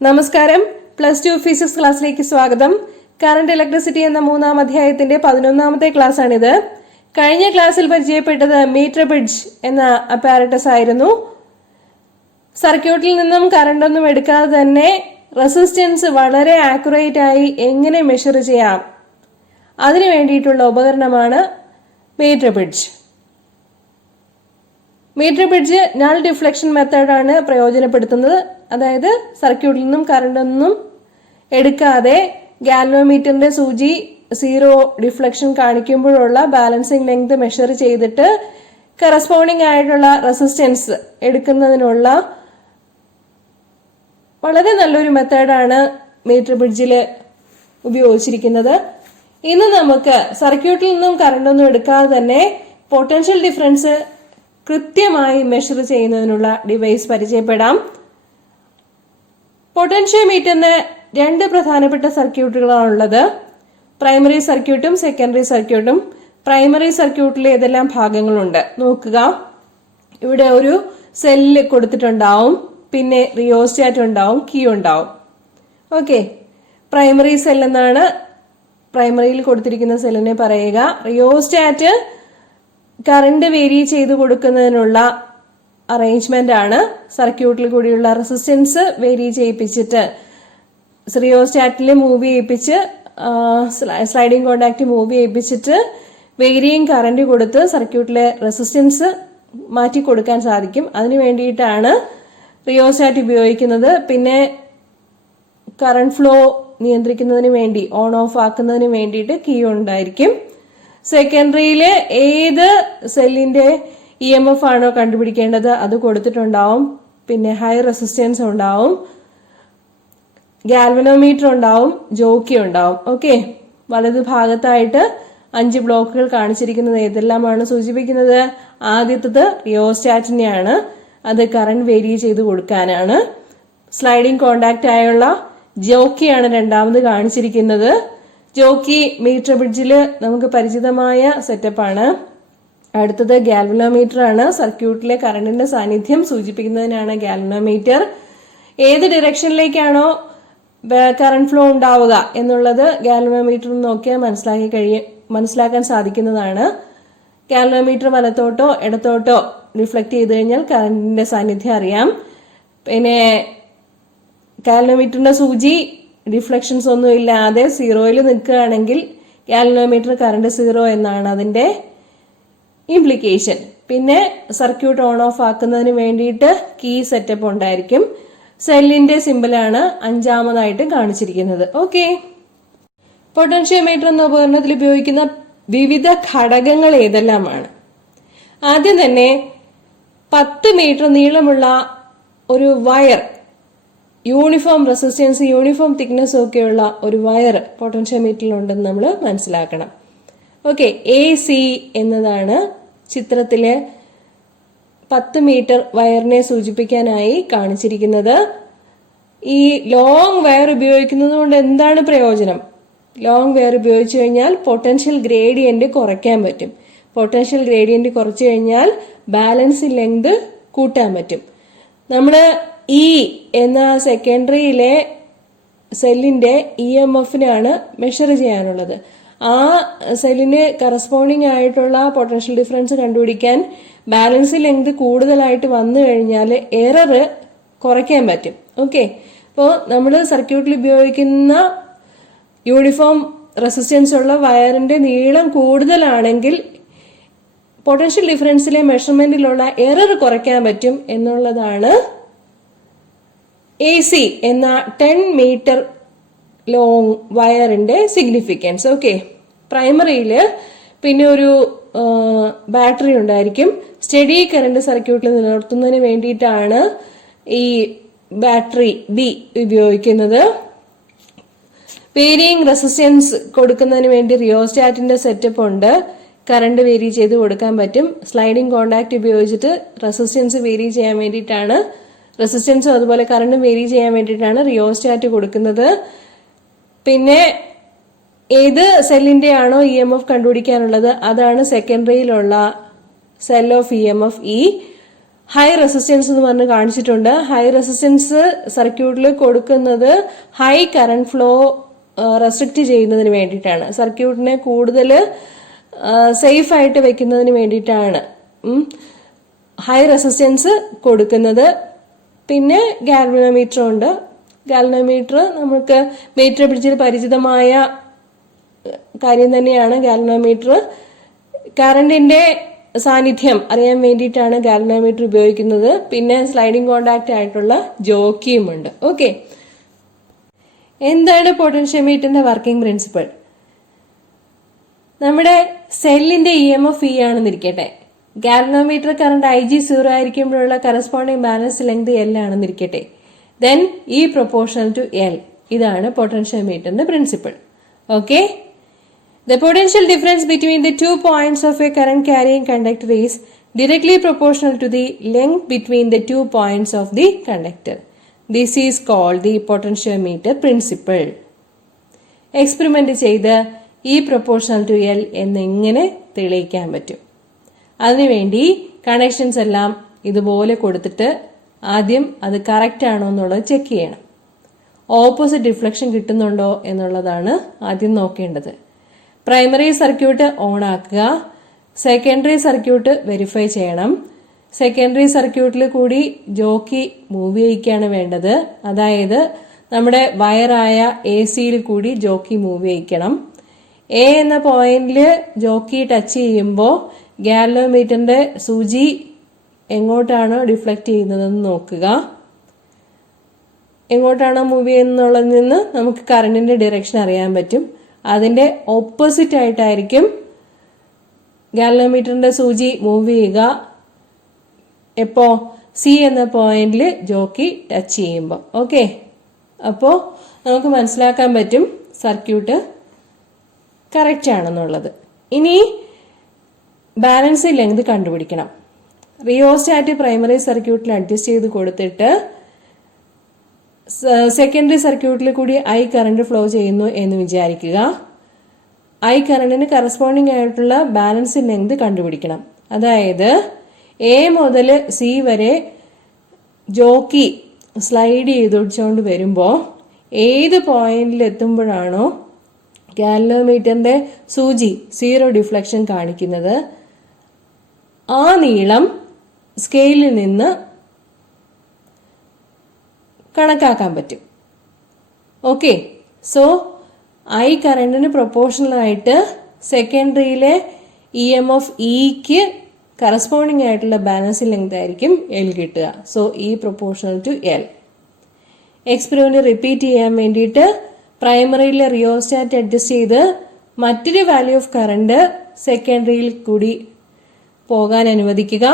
നമസ്കാരം. +2 ഫിസിക്സ് ക്ലാസ്സിലേക്ക് സ്വാഗതം. കറന്റ് ഇലക്ട്രിസിറ്റി എന്ന 3-ാം അധ്യായത്തിന്റെ 11ാമത്തെ ക്ലാസ് ആണിത്. കഴിഞ്ഞ ക്ലാസ്സിൽ പരിചയപ്പെട്ടത് മീറ്റർ ബ്രിഡ്ജ് എന്ന അപ്പാരറ്റസ് ആയിരുന്നു. സർക്യൂട്ടിൽ നിന്നും കറന്റ് ഒന്നും എടുക്കാതെ തന്നെ റെസിസ്റ്റൻസ് വളരെ ആക്യുറേറ്റ് ആയി എങ്ങനെ മെഷർ ചെയ്യാം അതിനു വേണ്ടിയിട്ടുള്ള ഉപകരണമാണ് meter bridge. Meter bridge null deflection മെത്തേഡാണ് പ്രയോജനപ്പെടുത്തുന്നത്. അതായത് സർക്യൂട്ടിൽ നിന്നും കറണ്ട് ഒന്നും എടുക്കാതെ ഗാൽവനോമീറ്ററിന്റെ സൂചി 0 ഡിഫ്ലക്ഷൻ കാണിക്കുമ്പോഴുള്ള ബാലൻസിങ് ലെങ്ത് മെഷർ ചെയ്തിട്ട് കറസ്പോണ്ടിങ് ആയിട്ടുള്ള റെസിസ്റ്റൻസ് എടുക്കുന്നതിനുള്ള വളരെ നല്ലൊരു മെത്തേഡാണ് മീറ്റർ ബ്രിഡ്ജിൽ ഉപയോഗിച്ചിരിക്കുന്നത്. ഇന്ന് നമുക്ക് സർക്യൂട്ടിൽ നിന്നും കറണ്ട് ഒന്നും എടുക്കാതെ തന്നെ പൊട്ടൻഷ്യൽ ഡിഫറൻസ് കൃത്യമായി മെഷർ ചെയ്യുന്നതിനുള്ള ഡിവൈസ് പരിചയപ്പെടാം. പൊട്ടൻഷ്യോമീറ്ററിന് 2 പ്രധാനപ്പെട്ട സർക്യൂട്ടുകളാണുള്ളത്. പ്രൈമറി സർക്യൂട്ടും സെക്കൻഡറി സർക്യൂട്ടും. പ്രൈമറി സർക്യൂട്ടിൽ ഏതെല്ലാം ഭാഗങ്ങളുണ്ട് നോക്കുക. ഇവിടെ ഒരു സെല്ല് കൊടുത്തിട്ടുണ്ടാവും, പിന്നെ റിയോസ്റ്റാറ്റ് ഉണ്ടാവും, കീ ഉണ്ടാവും. ഓക്കെ, പ്രൈമറി സെൽ എന്നാണ് പ്രൈമറിയിൽ കൊടുത്തിരിക്കുന്ന സെല്ലിനെ പറയുക. റിയോസ്റ്റാറ്റ് കറണ്ട് വേരി ചെയ്ത് കൊടുക്കുന്നതിനുള്ള അറേഞ്ച്മെന്റ് ആണ്. സർക്യൂട്ടിൽ കൂടിയുള്ള റെസിസ്റ്റൻസ് വേരി ചെയ്യിപ്പിച്ചിട്ട് റിയോസ്റ്റാറ്റിൽ മൂവ് ചെയ്യിപ്പിച്ച് സ്ലൈഡിംഗ് കോണ്ടാക്ട് മൂവ് ചെയ്യിപ്പിച്ചിട്ട് വേരിയിങ് കറന്റ് കൊടുത്ത് സർക്യൂട്ടിലെ റെസിസ്റ്റൻസ് മാറ്റി കൊടുക്കാൻ സാധിക്കും. അതിനു വേണ്ടിയിട്ടാണ് റിയോസ്റ്റാറ്റ് ഉപയോഗിക്കുന്നത്. പിന്നെ കറണ്ട് ഫ്ലോ നിയന്ത്രിക്കുന്നതിന് വേണ്ടി, ഓൺ ഓഫ് ആക്കുന്നതിന് വേണ്ടിയിട്ട് കീ ഉണ്ടായിരിക്കും. സെക്കൻഡറിയില് ഏത് സെല്ലിന്റെ EMF ആണോ കണ്ടുപിടിക്കേണ്ടത് അത് കൊടുത്തിട്ടുണ്ടാവും. പിന്നെ ഹൈ റെസിസ്റ്റൻസ് ഉണ്ടാവും, ഗാൽവനോമീറ്റർ ഉണ്ടാവും, ജോക്കി ഉണ്ടാവും. ഓക്കെ, വലതു ഭാഗത്തായിട്ട് 5 ബ്ലോക്കുകൾ കാണിച്ചിരിക്കുന്നത് ഏതെല്ലാമാണ് സൂചിപ്പിക്കുന്നത്? ആദ്യത്തത് റിയോസ്റ്റാറ്റിനെയാണ്. അത് കറണ്ട് വേരി ചെയ്ത് കൊടുക്കാനാണ്. സ്ലൈഡിംഗ് കോണ്ടാക്ട് ആയുള്ള ജോക്കിയാണ് രണ്ടാമത് കാണിച്ചിരിക്കുന്നത്. ജോക്കി മീറ്റർ ബ്രിഡ്ജില് നമുക്ക് പരിചിതമായ സെറ്റപ്പാണ്. അടുത്തത് ഗാൽവനോമീറ്റർ ആണ്. സർക്യൂട്ടിലെ കറണ്ടിന്റെ സാന്നിധ്യം സൂചിപ്പിക്കുന്നതിനാണ് ഗാൽവനോമീറ്റർ. ഏത് ഡിറക്ഷനിലേക്കാണോ കറണ്ട് ഫ്ലോ ഉണ്ടാവുക എന്നുള്ളത് ഗാൽവനോമീറ്റർ നോക്കിയാൽ മനസ്സിലാക്കാൻ സാധിക്കുന്നതാണ്. ഗാൽവനോമീറ്റർ വലത്തോട്ടോ ഇടത്തോട്ടോ റിഫ്ലക്ട് ചെയ്ത് കഴിഞ്ഞാൽ കറണ്ടിന്റെ സാന്നിധ്യം അറിയാം. പിന്നെ ഗാൽവനോമീറ്ററിന്റെ സൂചി ഡിഫ്ലക്ഷൻസ് ഒന്നും ഇല്ലാതെ 0 നിൽക്കുകയാണെങ്കിൽ ഗാൽവനോമീറ്റർ കറണ്ട് 0 എന്നാണ് അതിന്റെ ഇംപ്ലിക്കേഷൻ. പിന്നെ സർക്യൂട്ട് ഓൺ ഓഫ് ആക്കുന്നതിന് വേണ്ടിയിട്ട് കീ സെറ്റപ്പ് ഉണ്ടായിരിക്കും. സെല്ലിന്റെ സിമ്പിളാണ് 5ാമതായിട്ട് കാണിച്ചിരിക്കുന്നത്. ഓക്കെ, പൊട്ടൻഷ്യോമീറ്റർ എന്ന ഉപകരണത്തിൽ ഉപയോഗിക്കുന്ന വിവിധ ഘടകങ്ങൾ ഏതെല്ലാമാണ്? ആദ്യം തന്നെ 10 മീറ്റർ നീളമുള്ള ഒരു wire, uniform resistance, uniform thickness ഒക്കെയുള്ള ഒരു വയർ പൊട്ടൻഷ്യോമീറ്ററിൽ ഉണ്ടെന്ന് നമ്മൾ മനസ്സിലാക്കണം. ഓക്കെ, AC എന്നതാണ് ചിത്രത്തിലെ 10 മീറ്റർ വയറിനെ സൂചിപ്പിക്കാനായി കാണിച്ചിരിക്കുന്നത്. ഈ ലോങ് വയർ ഉപയോഗിക്കുന്നത് കൊണ്ട് എന്താണ് പ്രയോജനം? ലോങ് വയർ ഉപയോഗിച്ചു കഴിഞ്ഞാൽ പൊട്ടൻഷ്യൽ ഗ്രേഡിയന്റ് കുറയ്ക്കാൻ പറ്റും. പൊട്ടൻഷ്യൽ ഗ്രേഡിയന്റ് കുറച്ചു കഴിഞ്ഞാൽ ബാലൻസ് ലെങ്ത് കൂട്ടാൻ പറ്റും. നമ്മള് E എന്ന സെക്കൻഡറിയിലെ സെല്ലിന്റെ EMF-നാണ് മെഷർ ചെയ്യാനുള്ളത്. ആ സെല്ലിന് കറസ്പോണ്ടിങ് ആയിട്ടുള്ള പൊട്ടൻഷ്യൽ ഡിഫറൻസ് കണ്ടുപിടിക്കാൻ ബാലൻസ് ലെങ്ത് കൂടുതലായിട്ട് വന്നു കഴിഞ്ഞാൽ എറർ കുറയ്ക്കാൻ പറ്റും. ഓക്കെ, അപ്പോൾ നമ്മൾ സർക്യൂട്ടിൽ ഉപയോഗിക്കുന്ന യൂണിഫോം റെസിസ്റ്റൻസ് ഉള്ള വയറിന്റെ നീളം കൂടുതലാണെങ്കിൽ പൊട്ടൻഷ്യൽ ഡിഫറൻസിലെ മെഷർമെന്റിലുള്ള എറർ കുറയ്ക്കാൻ പറ്റും എന്നുള്ളതാണ് AC എന്ന 10 മീറ്റർ ലോങ് വയറിന്റെ സിഗ്നിഫിക്കൻസ്. ഓക്കെ, പ്രൈമറിയില് പിന്നെ ഒരു ബാറ്ററി ഉണ്ടായിരിക്കും. സ്റ്റഡി കറന്റ് സർക്യൂട്ടിൽ നിലനിർത്തുന്നതിന് വേണ്ടിയിട്ടാണ് ഈ ബാറ്ററി B ഉപയോഗിക്കുന്നത്. വേരിയിങ് റെസിസ്റ്റൻസ് കൊടുക്കുന്നതിന് വേണ്ടി റിയോസ്റ്റാറ്റിന്റെ സെറ്റപ്പ് ഉണ്ട്. കറണ്ട് വേരി ചെയ്ത് കൊടുക്കാൻ പറ്റും. സ്ലൈഡിംഗ് കോണ്ടാക്ട് ഉപയോഗിച്ചിട്ട് റെസിസ്റ്റൻസ് വേരി ചെയ്യാൻ വേണ്ടിയിട്ടാണ്, റെസിസ്റ്റൻസും അതുപോലെ കറണ്ടും വേരി ചെയ്യാൻ വേണ്ടിയിട്ടാണ് റിയോസ്റ്റാറ്റ് കൊടുക്കുന്നത്. പിന്നെ ഏത് സെല്ലിന്റെ ആണോ EMF കണ്ടുപിടിക്കാനുള്ളത് അതാണ് സെക്കൻഡറിയിലുള്ള cell of EMF E. High resistance എന്ന് പറഞ്ഞ് കാണിച്ചിട്ടുണ്ട്. ഹൈ റെസിസ്റ്റൻസ് സർക്യൂട്ടിൽ കൊടുക്കുന്നത് ഹൈ കറന്റ് ഫ്ലോ റെസ്ട്രിക്റ്റ് ചെയ്യുന്നതിന് വേണ്ടിയിട്ടാണ്, സർക്യൂട്ടിനെ കൂടുതൽ സേഫ് ആയിട്ട് വെക്കുന്നതിന് വേണ്ടിയിട്ടാണ് ഹൈ റെസിസ്റ്റൻസ് കൊടുക്കുന്നത്. പിന്നെ ഗാൽവനോമീറ്റർ ഉണ്ട്. ഗാൽവനോമീറ്റർ നമുക്ക് മീറ്റർ ബ്രിഡ്ജിൽ പരിചിതമായ കാര്യം തന്നെയാണ്. ഗാൽവനോമീറ്റർ കറണ്ടിന്റെ സാന്നിധ്യം അറിയാൻ വേണ്ടിയിട്ടാണ് ഗാൽവനോമീറ്റർ ഉപയോഗിക്കുന്നത്. പിന്നെ സ്ലൈഡിംഗ് കോണ്ടാക്ട് ആയിട്ടുള്ള ജോക്കിയും ഉണ്ട്. ഓക്കെ, എന്താണ് പൊട്ടൻഷ്യോമീറ്ററിന്റെ വർക്കിംഗ് പ്രിൻസിപ്പിൾ? നമ്മുടെ സെല്ലിന്റെ EMF E ആണെന്നിരിക്കട്ടെ, ഗാൽവനോമീറ്റർ കറണ്ട് IG0 ആയിരിക്കുമ്പോഴുള്ള കറസ്പോണ്ടിങ് ബാലൻസ് ലെങ്ത് L ആണെന്നിരിക്കട്ടെ, then E proportional to L. ഇതാണ് പൊട്ടൻഷ്യോമീറ്ററിന്റെ principle. Okay, the potential difference between the 2 points of a current carrying conductor is directly proportional to the length between the 2 points of the conductor. This is called the potentiometer principle. Experiment ചെയ്ത് E proportional to L എന്നെങ്ങനെ തെളിയിക്കാൻ പറ്റും? അതിനുവേണ്ടി connections എല്ലാം ഇതുപോലെ കൊടുത്തിട്ട് ആദ്യം അത് കറക്റ്റ് ആണോ എന്നുള്ളത് ചെക്ക് ചെയ്യണം. ഓപ്പോസിറ്റ് റിഫ്ലക്ഷൻ കിട്ടുന്നുണ്ടോ എന്നുള്ളതാണ് ആദ്യം നോക്കേണ്ടത്. പ്രൈമറി സർക്യൂട്ട് ഓൺ ആക്കുക, സെക്കൻഡറി സർക്യൂട്ട് വെരിഫൈ ചെയ്യണം. സെക്കൻഡറി സർക്യൂട്ടിൽ കൂടി ജോക്കി മൂവ് ചെയ്യിക്കുകയാണ് വേണ്ടത്. അതായത് നമ്മുടെ വയറായ AC-യിൽ കൂടി ജോക്കി മൂവ് ചെയ്യിക്കണം. A എന്ന പോയിന്റിൽ ജോക്കി ടച്ച് ചെയ്യുമ്പോൾ ഗാൽവനോമീറ്ററിന്റെ സൂചി എങ്ങോട്ടാണോ ഡിഫ്ലക്ട് ചെയ്യുന്നതെന്ന് നോക്കുക. എങ്ങോട്ടാണോ മൂവ് ചെയ്യുന്നതിൽ നിന്ന് നമുക്ക് കറണ്ടിന്റെ ഡയറക്ഷൻ അറിയാൻ പറ്റും. അതിന്റെ ഓപ്പോസിറ്റ് ആയിട്ടായിരിക്കും ഗാൽവനോമീറ്ററിന്റെ സൂചി മൂവ് ചെയ്യുക എപ്പോ C എന്ന പോയിന്റിൽ ജോക്കി ടച്ച് ചെയ്യുമ്പോൾ. ഓക്കെ, അപ്പോ നമുക്ക് മനസ്സിലാക്കാൻ പറ്റും സർക്യൂട്ട് കറക്റ്റ് ആണെന്നുള്ളത്. ഇനി ബാലൻസിംഗ് ലെങ്ത് കണ്ടുപിടിക്കണം. റിയോസ്റ്റാറ്റ് പ്രൈമറി സർക്യൂട്ടിൽ അഡ്ജസ്റ്റ് ചെയ്ത് കൊടുത്തിട്ട് സെക്കൻഡറി സർക്യൂട്ടിൽ കൂടി I കറണ്ട് ഫ്ലോ ചെയ്യുന്നു എന്ന് വിചാരിക്കുക. I കറണ്ടിന് കറസ്പോണ്ടിങ് ആയിട്ടുള്ള ബാലൻസിംഗ് ലെങ്ത് കണ്ടുപിടിക്കണം. അതായത് A മുതൽ C വരെ ജോക്കി സ്ലൈഡ് ചെയ്തുകൊണ്ട് വരുമ്പോൾ ഏത് പോയിന്റിൽ എത്തുമ്പോഴാണോ ഗാൽവനോമീറ്ററിന്റെ സൂചി 0 ഡിഫ്ലക്ഷൻ കാണിക്കുന്നത് ആ നീളം സ്കെയിലിൽ നിന്ന് കണക്കാക്കാൻ പറ്റും. ഓക്കെ, സോ I കറണ്ടിന് പ്രൊപ്പോർഷണൽ ആയിട്ട് സെക്കൻഡറിയിലെ EMF Eക്ക് കറസ്പോണ്ടിങ് ആയിട്ടുള്ള ബാലൻസിംഗ് ലെങ്ത് ആയിരിക്കും L കിട്ടുക. So E proportional to L. Experiment repeat ചെയ്യാൻ വേണ്ടിയിട്ട് പ്രൈമറിയിലെ റിയോസ്റ്റാറ്റ് അഡ്ജസ്റ്റ് ചെയ്ത് മറ്റൊരു വാല്യൂ ഓഫ് കറണ്ട് സെക്കൻഡറിയിൽ കൂടി പോകാൻ അനുവദിക്കുക.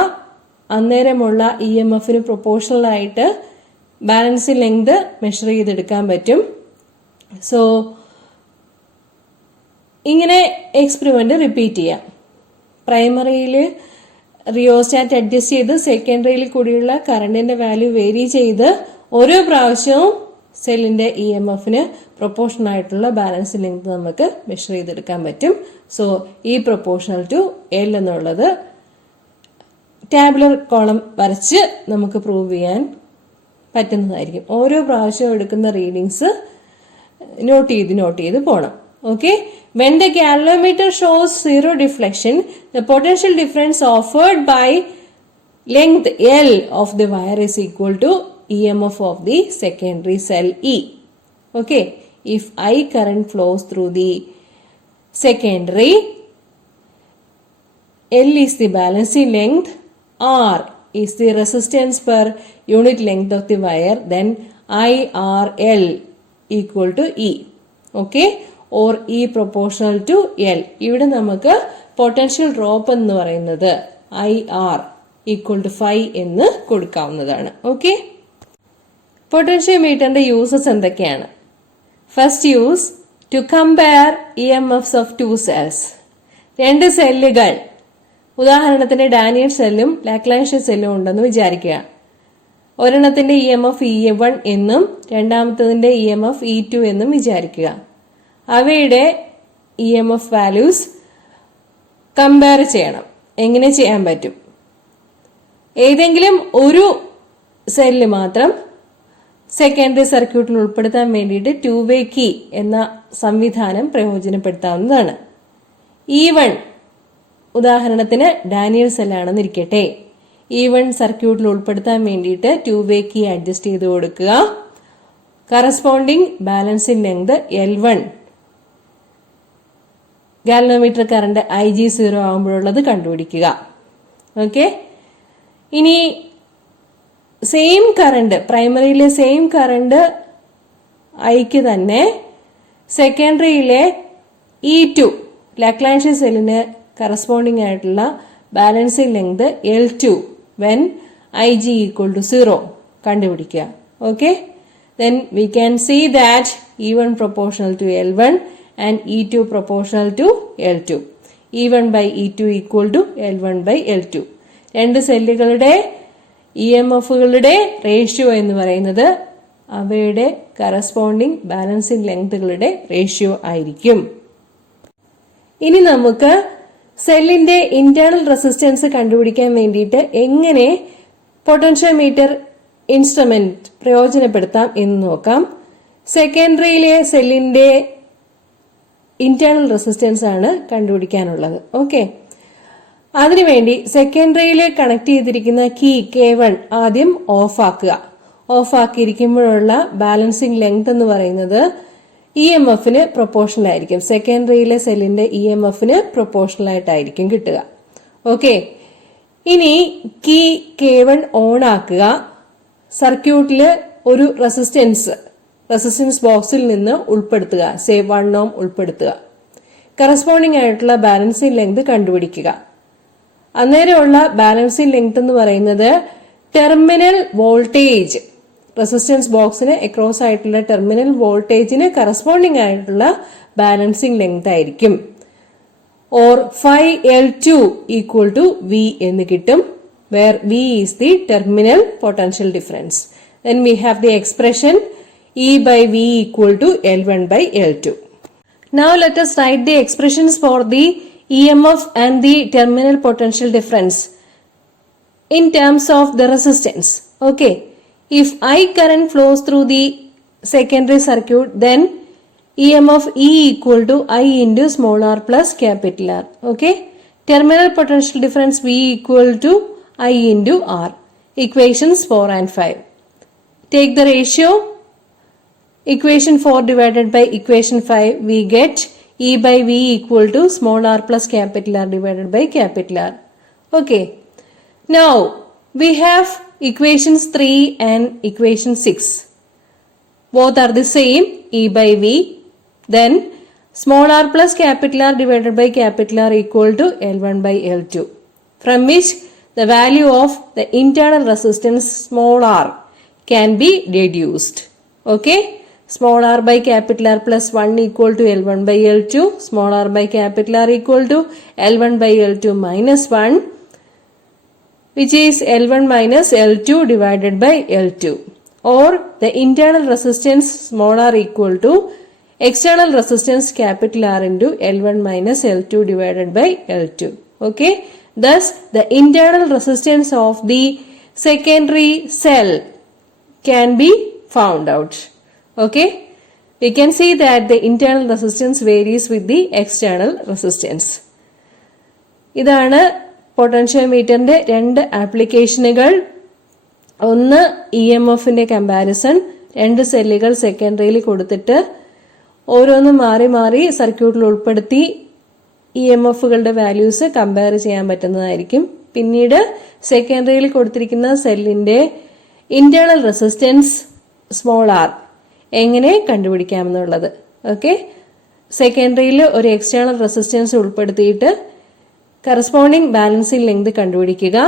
അന്നേരമുള്ള EMFന് പ്രൊപ്പോർഷണൽ ആയിട്ട് ബാലൻസിംഗ് ലെങ്ത് മെഷർ ചെയ്തെടുക്കാൻ പറ്റും. സോ ഇങ്ങനെ എക്സ്പെരിമെന്റ് റിപ്പീറ്റ് ചെയ്യാം. പ്രൈമറിയിൽ റിയോസ്റ്റാറ്റ് അഡ്ജസ്റ്റ് ചെയ്ത് സെക്കൻഡറിയിൽ കൂടിയുള്ള കറണ്ടിന്റെ വാല്യൂ വേരി ചെയ്ത് ഓരോ പ്രാവശ്യവും സെല്ലിന്റെ EMFന് പ്രൊപ്പോർഷണൽ ആയിട്ടുള്ള ബാലൻസിംഗ് ലെങ്ത് നമുക്ക് മെഷർ ചെയ്തെടുക്കാൻ പറ്റും. So E proportional to L എന്നുള്ളത് ടാബുലർ കോളം വരച്ച് നമുക്ക് പ്രൂവ് ചെയ്യാൻ പറ്റുന്നതായിരിക്കും. ഓരോ പ്രാവശ്യവും എടുക്കുന്ന റീഡിങ്സ് നോട്ട് ചെയ്ത് പോകണം. Okay, when the galvanometer shows 0 deflection, the potential difference offered by length L of the wire is equal to EMF of the secondary cell E. Okay, if I current flows through the secondary, L is the balancing length, R is the resistance per unit length of the wire, then IRL equal to E. Okay, or E proportional to L. ഇവിടെ നമുക്ക് potential drop എന്ന് പറയുന്നത് IR equal to 5 എന്ന് കൊടുക്കാവുന്നതാണ്. Okay, പൊട്ടൻഷ്യോമീറ്ററിന്റെ uses എന്തൊക്കെയാണ്? First use, to compare EMFs of 2 cells. 2 സെല്ലുകൾ, ഉദാഹരണത്തിന് ഡാനിയൽ സെല്ലും ലാഗ്രാഞ്ച് സെല്ലും ഉണ്ടെന്ന് വിചാരിക്കുക. ഒരെണ്ണത്തിന്റെ EMF E1 എന്നും രണ്ടാമത്തതിന്റെ EMF E2 എന്നും വിചാരിക്കുക. അവയുടെ EMF വാല്യൂസ് കമ്പയർ ചെയ്യണം. എങ്ങനെ ചെയ്യാൻ പറ്റും? ഏതെങ്കിലും ഒരു സെല്ല് മാത്രം സെക്കൻഡറി സർക്യൂട്ടിൽ ഉൾപ്പെടുത്താൻ വേണ്ടിയിട്ട് 2-way കീ എന്ന സംവിധാനം പ്രയോജനപ്പെടുത്താവുന്നതാണ്. E1 ഉദാഹരണത്തിന് ഡാനിയൽ സെല്ലാണെന്ന് ഇരിക്കട്ടെ. E1 സർക്യൂട്ടിൽ ഉൾപ്പെടുത്താൻ വേണ്ടിയിട്ട് 2-way കീ അഡ്ജസ്റ്റ് ചെയ്ത് കൊടുക്കുക. Corresponding balancing length L1 galvanometer current IG0 ആകുമ്പോഴുള്ളത് കണ്ടുപിടിക്കുക. ഓക്കെ, ഇനി സെയിം കറണ്ട്, പ്രൈമറിയിലെ സെയിം കറണ്ട് ഐക്ക് തന്നെ സെക്കൻഡറിയിലെ E2 ലാഗ്രാഞ്ച് സെല്ലിന് കറസ്പോണ്ടിങ് ആയിട്ടുള്ള balancing length L2 when IG equal to 0 കണ്ടുപിടിക്കുക. Okay, then we can see that E1 proportional to L1 and E2 proportional to L2. E1 by E2 equal to L1 by L2. രണ്ട് സെല്ലുകളുടെ EMFകളുടെ ratio എന്ന് പറയുന്നത് അവയുടെ corresponding balancing ലെങ്തുകളുടെ ratio ആയിരിക്കും. ഇനി നമുക്ക് സെല്ലിന്റെ ഇന്റേണൽ റെസിസ്റ്റൻസ് കണ്ടുപിടിക്കാൻ വേണ്ടിയിട്ട് എങ്ങനെ പൊട്ടൻഷ്യോമീറ്റർ ഇൻസ്ട്രുമെന്റ് പ്രയോജനപ്പെടുത്താം എന്ന് നോക്കാം. സെക്കൻഡറിയിലെ സെല്ലിന്റെ ഇന്റേണൽ റെസിസ്റ്റൻസ് ആണ് കണ്ടുപിടിക്കാനുള്ളത്. ഓക്കെ, അതിനുവേണ്ടി സെക്കൻഡറിയിൽ കണക്ട് ചെയ്തിരിക്കുന്ന കീ K1 ആദ്യം ഓഫ് ആക്കുക. ഓഫ് ആക്കിയിരിക്കുമ്പോഴുള്ള ബാലൻസിംഗ് ലെങ്ത് എന്ന് പറയുന്നത് EMFന് പ്രൊപ്പോർഷണൽ ആയിരിക്കും. സെക്കൻഡറിയിലെ സെല്ലിന്റെ EMFന് പ്രൊപ്പോർഷണൽ ആയിട്ടായിരിക്കും കിട്ടുക. ഓക്കെ, ഇനി കീ K1 ഓൺ ആക്കുക. സർക്യൂട്ടില് ഒരു റെസിസ്റ്റൻസ് ബോക്സിൽ നിന്ന് ഉൾപ്പെടുത്തുക. സേ 1 ohm ഉൾപ്പെടുത്തുക. കറസ്പോണ്ടിങ് ആയിട്ടുള്ള ബാലൻസിംഗ് ലെങ്ത് കണ്ടുപിടിക്കുക. അന്നേരമുള്ള ബാലൻസിംഗ് ലെങ്ത് എന്ന് പറയുന്നത് ടെർമിനൽ വോൾട്ടേജ്, റെസിസ്റ്റൻസ് ബോക്സിന് അക്രോസ് ആയിട്ടുള്ള ടെർമിനൽ വോൾട്ടേജിന് കറസ്പോണ്ടിങ് ആയിട്ടുള്ള ബാലൻസിംഗ് ലെങ്ത് ആയിരിക്കും. Or 5L2 equal to V എന്ന് കിട്ടും, where V is the terminal potential difference. Then we have the expression E by V equal to L1 by L2. Now let us write the expressions for the EMF and the terminal potential difference in terms of the resistance. Okay, if I current flows through the secondary circuit, then EMF E equal to I into small r plus capital R. Okay, terminal potential difference V equal to I into R. Equations 4 and 5. Take the ratio. Equation 4 divided by equation 5, we get E by V equal to small r plus capital R divided by capital R. Okay. Now, we have equations 3 and equation 6. Both are the same, E by V. Then, small r plus capital R divided by capital R equal to L1 by L2. From which, the value of the internal resistance small r can be deduced. Okay. Small r by capital R plus 1 equal to L1 by L2. Small r by capital R equal to L1 by L2 minus 1, which is L1 minus L2 divided by L2. Or the internal resistance small r equal to external resistance capital R into L1 minus L2 divided by L2. Okay. Thus, the internal resistance of the secondary cell can be found out. Okay, we can see that the internal resistance varies with the external resistance. ഇതാണ് പൊട്ടൻഷ്യോമീറ്ററിന്റെ രണ്ട് ആപ്ലിക്കേഷനുകൾ. ഒന്ന് EMFന്റെ comparison, രണ്ട് സെല്ലുകൾ സെക്കൻഡറിയിൽ കൊടുത്തിട്ട് ഓരോന്നും മാറി മാറി സർക്യൂട്ടിൽ ഉൾപ്പെടുത്തി EMFകളുടെ വാല്യൂസ് കമ്പയർ ചെയ്യാൻ പറ്റുന്നതായിരിക്കും. പിന്നീട് സെക്കൻഡറിയിൽ കൊടുത്തിരിക്കുന്ന സെല്ലിന്റെ ഇന്റേണൽ റെസിസ്റ്റൻസ് സ്മോൾ ആർ എങ്ങനെ കണ്ടുപിടിക്കാമെന്നുള്ളത്. ഓക്കെ, സെക്കൻഡറിയിൽ ഒരു എക്സ്റ്റേണൽ റെസിസ്റ്റൻസ് ഉൾപ്പെടുത്തിയിട്ട് കറസ്പോണ്ടിങ് ബാലൻസിംഗ് ലെങ്ത് കണ്ടുപിടിക്കുക.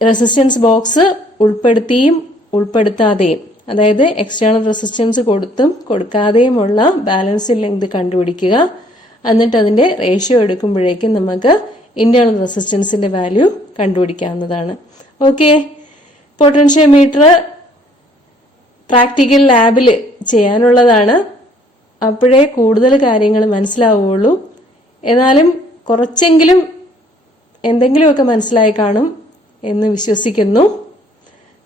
റെസിസ്റ്റൻസ് ബോക്സ് ഉൾപ്പെടുത്തിയും ഉൾപ്പെടുത്താതെയും, അതായത് എക്സ്റ്റേണൽ റെസിസ്റ്റൻസ് കൊടുത്തും കൊടുക്കാതെയുമുള്ള ബാലൻസിംഗ് ലെങ്ത് കണ്ടുപിടിക്കുക. എന്നിട്ട് അതിന്റെ റേഷ്യോ എടുക്കുമ്പോഴേക്കും നമുക്ക് ഇന്റേണൽ റെസിസ്റ്റൻസിന്റെ വാല്യൂ കണ്ടുപിടിക്കാവുന്നതാണ്. ഓക്കെ, പൊട്ടൻഷ്യോമീറ്റർ പ്രാക്ടിക്കൽ ലാബിൽ ചെയ്യാനുള്ളതാണ്. അപ്പോഴേ കൂടുതൽ കാര്യങ്ങൾ മനസ്സിലാവുകയുള്ളൂ. എന്നാലും കുറച്ചെങ്കിലും എന്തെങ്കിലുമൊക്കെ മനസ്സിലായി കാണും. എന്ന് വിശ്വസിക്കുന്നു.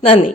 നന്ദി.